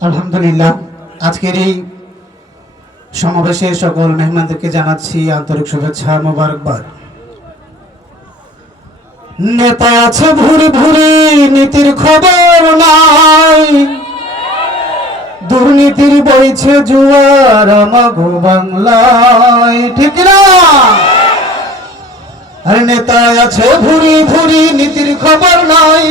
আলহামদুলিল্লাহ, আজকের এই সমাবেশে সকল মেহমানদেরকে জানাচ্ছি আন্তরিক শুভেচ্ছা, মোবারকবাদ। নেতা আছে ভুরি ভুরি, নীতির খবর নাই, দুর্নীতির বইছে জুয়ার আমাগো বাংলায়, ঠিক না? আর নেতা আছে ভুরি ভুরি, নীতির খবর নাই,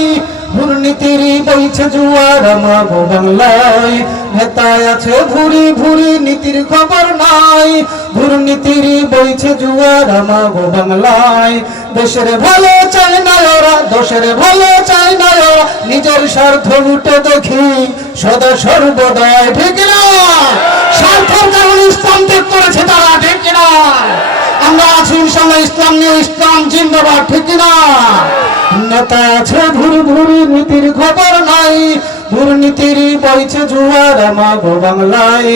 দুর্নীতির বইছে জুয়ার আমাগো বাংলায়। নেতা আছে ভুরি ভুরি, নীতির খবর নাই, দুর্নীতির বইছে জুয়ার আমাগো বাংলায়। দেশের ভালো চায় না ওরা, দেশের ভালো চায় না ওরা, নিজের স্বার্থ লুটে দেখি সদা সর্বদাই, ঠিক না? স্বার্থের কারণে ইসলাম ত্যাগ করেছে তারা, ঠিক না? আমরা আছি ইনশাআল্লাহ ইসলাম নিয়ে, ইসলাম জিন্দাবাদ, ঠিক না? নেতা আছে ভুরি ভুরি, নীতির খবর নাই, দুর্নীতির বইছে জুয়ার আমাগো বাংলায়।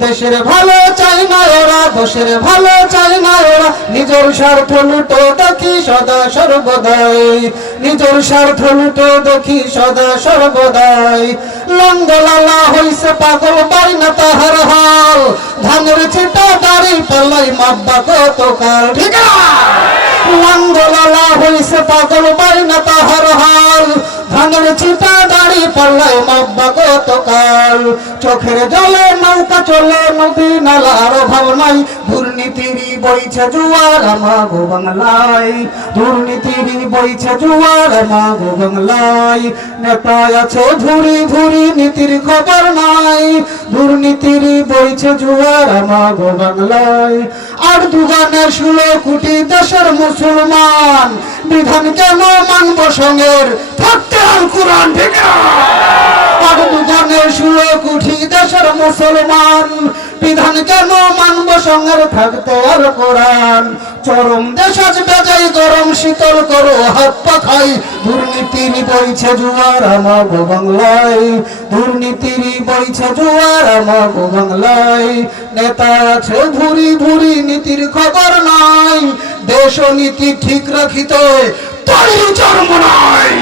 দেশের ভালো চাই না ওরা, দেশের ভালো চাই না ওরা, নিজের স্বার্থ লুটো দেখি সদা সর্বদাই, নিজের স্বার্থ লুটো দেখি সদা সর্বদাই। লঙ্গলালা হইছে পাগল পাই না তাহার হাল, ধানের ছিটা দাড়ি পাল্লাই মাব্বা কতকাল, ঠিক না? লঙ্গলালা হইছে পাগল পাই না তাহার হাল, ধানের ছিটা দাড়ি পাল্লাই মাব্বা কতকাল। চোখের জলে নৌকা চলে, নদী নালার অভাব নাই, দুর্নীতির বইছে জুয়ার আমাগো বাংলায়, দুর্নীতির বইছে জুয়ার আমাগো বাংলায়। নেতা আছে ভুরি ভুরি, নীতির খবর নাই, দুর্নীতির বইছে জুয়ার আমাগো বাংলায়। আর দুগানের 16 কোটি দেশের মুসলমান, বিধান কেন মানব সঙ্গের থাকতে আল কোরআন, ঠিক না? আর দুগানের 16 কোটি দেশের মুসলমান, বিধান কেন মানব সঙ্গের থাকতে আর কোরআন। চরম দেশ আজ বেজাই গরম, শীতল করো হাত পাখাই, দুর্নীতির বইছে জুয়ার আমাগো বাংলায়, দুর্নীতির বইছে জুয়ার আমাগো বাংলায়। নেতা আছে ভুরি ভুরি, নীতির খবর নাই, দেশ ও নীতি ঠিক রাখিতে তাই জন্ম নাই।